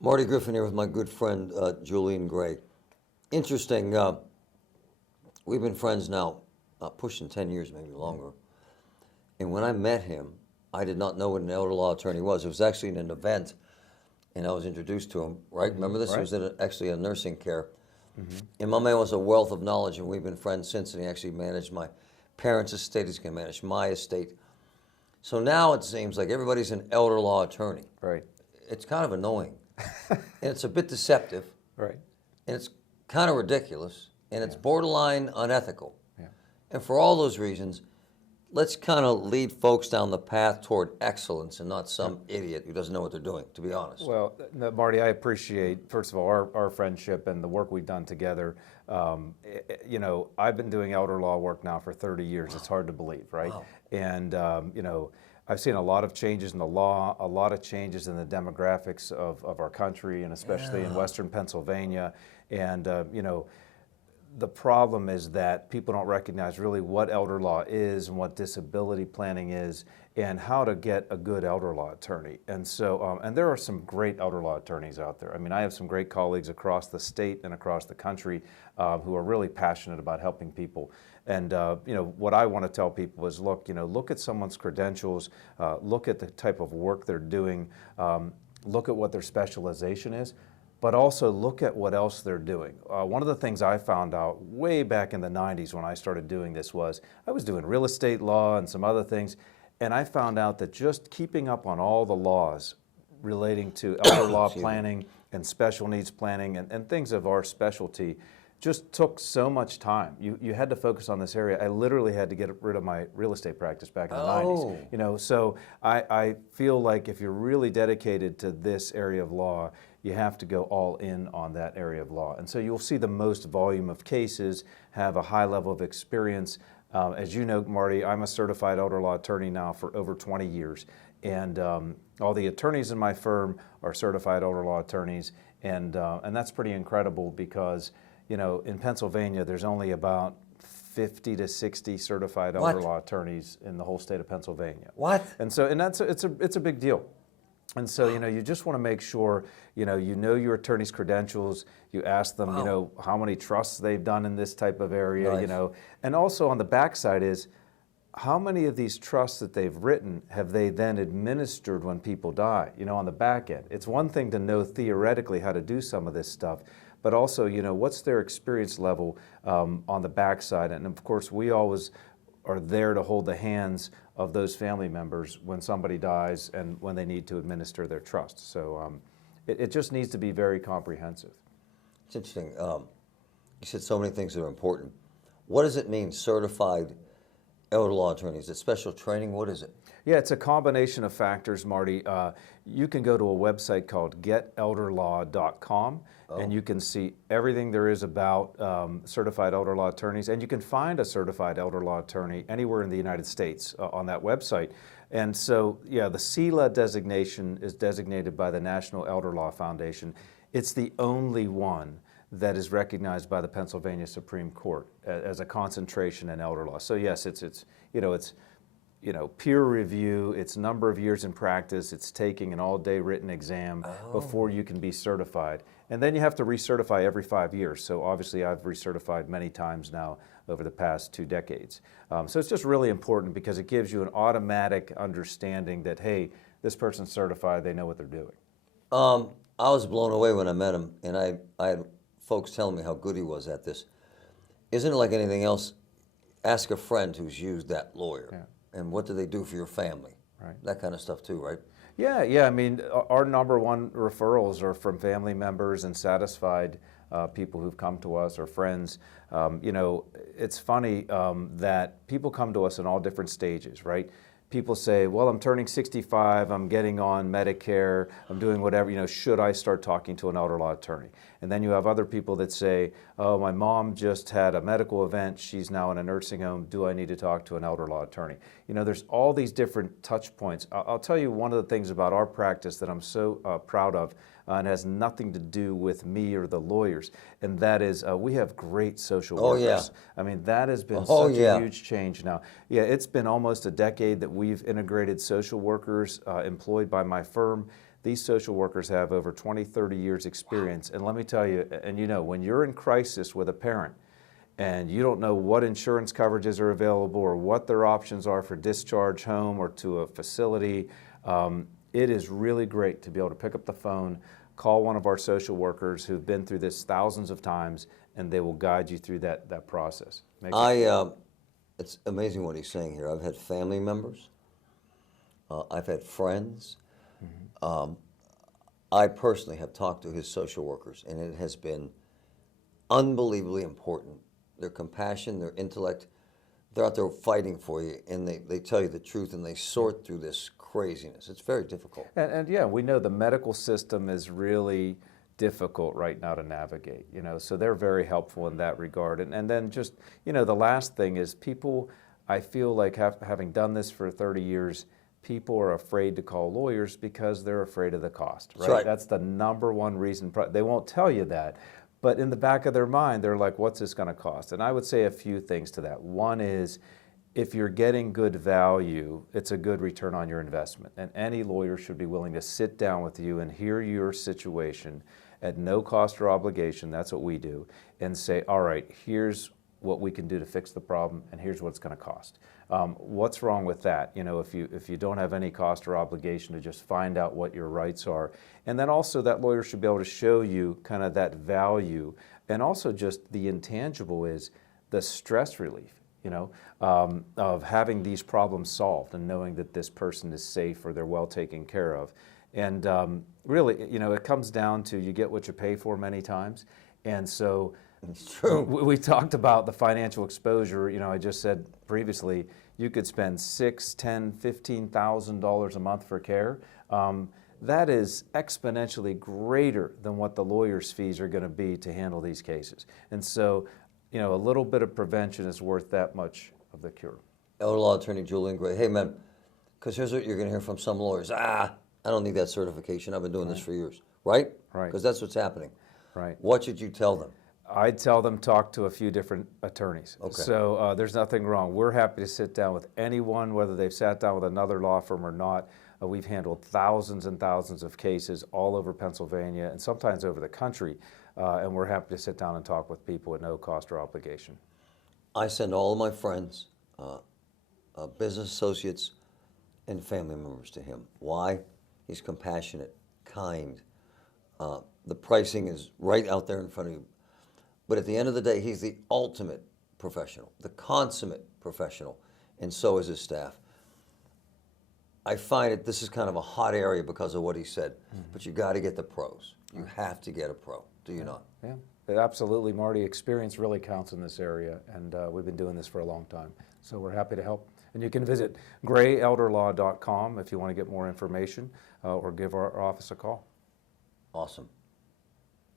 Marty Griffin here with my good friend Julian Gray. Interesting, we've been friends now pushing 10 years, maybe longer. And when I met him, I did not know what an elder law attorney was. It was actually in an event, and I was introduced to him, right? Remember this? Right. It was actually a nursing care. And my man was a wealth of knowledge, and we've been friends since, and he actually managed my parents' estate. He's going to manage my estate. So now it seems like everybody's an elder law attorney. Right. It's kind of annoying. And it's a bit deceptive. Right. And it's kind of ridiculous. And it's borderline unethical. Yeah. And for all those reasons, let's kind of lead folks down the path toward excellence and not some idiot who doesn't know what they're doing, to be honest. Well, no, Marty, I appreciate, first of all, our friendship and the work we've done together. You know, I've been doing elder law work now for 30 years. It's hard to believe, right? Wow. And, you know, I've seen a lot of changes in the law, a lot of changes in the demographics of our country, and especially in Western Pennsylvania. And, you know, the problem is that people don't recognize really what elder law is and what disability planning is and how to get a good elder law attorney. And so, and there are some great elder law attorneys out there. I mean, I have some great colleagues across the state and across the country who are really passionate about helping people. And you know, what I want to tell people is, look, you know, look at someone's credentials, look at the type of work they're doing, look at what their specialization is, but also look at what else they're doing. One of the things I found out way back in the 90s when I started doing this was I was doing real estate law and some other things, and I found out that just keeping up on all the laws relating to elder law planning and special needs planning and things of our specialty just took so much time. You had to focus on this area. I literally had to get rid of my real estate practice back in the 90s. You know, so I feel like if you're really dedicated to this area of law, you have to go all in on that area of law. And so you'll see the most volume of cases, have a high level of experience. As you know, Marty, I'm a certified elder law attorney now for over 20 years. And all the attorneys in my firm are certified elder law attorneys. And that's pretty incredible because, you know, in Pennsylvania, there's only about 50 to 60 certified elder law attorneys in the whole state of Pennsylvania. What? And so, and that's it's a big deal. And so, you know, you just want to make sure, you know your attorney's credentials. You ask them, you know, how many trusts they've done in this type of area, you know, and also on the backside is how many of these trusts that they've written have they then administered when people die, you know, on the back end. It's one thing to know theoretically how to do some of this stuff, but also, you know, what's their experience level on the backside. And of course, we always are there to hold the hands of those family members when somebody dies and when they need to administer their trust. So it just needs to be very comprehensive. It's interesting. You said so many things that are important. What does it mean, certified elder law attorney? Is it special training? What is it? Yeah, it's a combination of factors, Marty. You can go to a website called getelderlaw.com, and you can see everything there is about certified elder law attorneys, and you can find a certified elder law attorney anywhere in the United States on that website. And so, yeah, the CELA designation is designated by the National Elder Law Foundation. It's the only one that is recognized by the Pennsylvania Supreme Court as a concentration in elder law. So yes, it's peer review, it's number of years in practice, it's taking an all-day written exam before you can be certified. And then you have to recertify every 5 years. So obviously I've recertified many times now over the past 2 decades. So it's just really important because it gives you an automatic understanding that, hey, this person's certified, they know what they're doing. I was blown away when I met him, and I had folks telling me how good he was at this. Isn't it like anything else? Ask a friend who's used that lawyer. Yeah. And what do they do for your family? Right. That kind of stuff too, right? Yeah. I mean, our number one referrals are from family members and satisfied people who've come to us or friends. You know, it's funny that people come to us in all different stages, right? People say, well, I'm turning 65, I'm getting on Medicare, I'm doing whatever, you know, should I start talking to an elder law attorney? And then you have other people that say, oh, my mom just had a medical event, she's now in a nursing home, do I need to talk to an elder law attorney? You know, there's all these different touch points. I'll tell you one of the things about our practice that I'm so proud of, and has nothing to do with me or the lawyers, and that is we have great social workers. Yeah. I mean, that has been such a huge change now. Yeah, it's been almost a decade that we've integrated social workers employed by my firm. These social workers have over 20, 30 years experience. And let me tell you, and you know, when you're in crisis with a parent and you don't know what insurance coverages are available or what their options are for discharge home or to a facility, it is really great to be able to pick up the phone, call one of our social workers who've been through this thousands of times, and they will guide you through that process. It's amazing what he's saying here. I've had family members. I've had friends. I personally have talked to his social workers, and it has been unbelievably important. Their compassion, their intellect, they're out there fighting for you, and they tell you the truth, and they sort through this craziness. It's very difficult. And yeah, we know the medical system is really difficult right now to navigate, you know, so they're very helpful in that regard. And then just, you know, the last thing is people, I feel like having done this for 30 years, people are afraid to call lawyers because they're afraid of the cost, right? That's right. That's the number one reason. They won't tell you that, but in the back of their mind, they're like, what's this going to cost? And I would say a few things to that. One is, if you're getting good value, it's a good return on your investment. And any lawyer should be willing to sit down with you and hear your situation at no cost or obligation. That's what we do. And say, all right, here's what we can do to fix the problem, and here's what it's going to cost. What's wrong with that? You know, if you don't have any cost or obligation to just find out what your rights are. And then also that lawyer should be able to show you kind of that value. And also just the intangible is the stress relief, you know, of having these problems solved and knowing that this person is safe or they're well taken care of. And really, you know, it comes down to you get what you pay for many times. And so It's true. we talked about the financial exposure. You know, I just said previously, you could spend $6,000, $10,000, $15,000 a month for care. That is exponentially greater than what the lawyer's fees are going to be to handle these cases. And so, you know, a little bit of prevention is worth that much of the cure. Elder Law Attorney Julian Gray. Hey, man, because here's what you're going to hear from some lawyers. I don't need that certification. I've been doing this for years. Right? Right. Because that's what's happening. Right. What should you tell them? I'd tell them talk to a few different attorneys. Okay. So there's nothing wrong. We're happy to sit down with anyone, whether they've sat down with another law firm or not. We've handled thousands and thousands of cases all over Pennsylvania and sometimes over the country, and we're happy to sit down and talk with people at no cost or obligation. I send all of my friends, business associates, and family members to him. Why? He's compassionate, kind. The pricing is right out there in front of you. But at the end of the day, he's the ultimate professional, the consummate professional, and so is his staff. I find it, this is kind of a hot area because of what he said, but you got to get the pros. You have to get a pro, do you not? Yeah, absolutely, Marty. Experience really counts in this area, and we've been doing this for a long time. So we're happy to help. And you can visit grayelderlaw.com if you want to get more information or give our office a call. Awesome.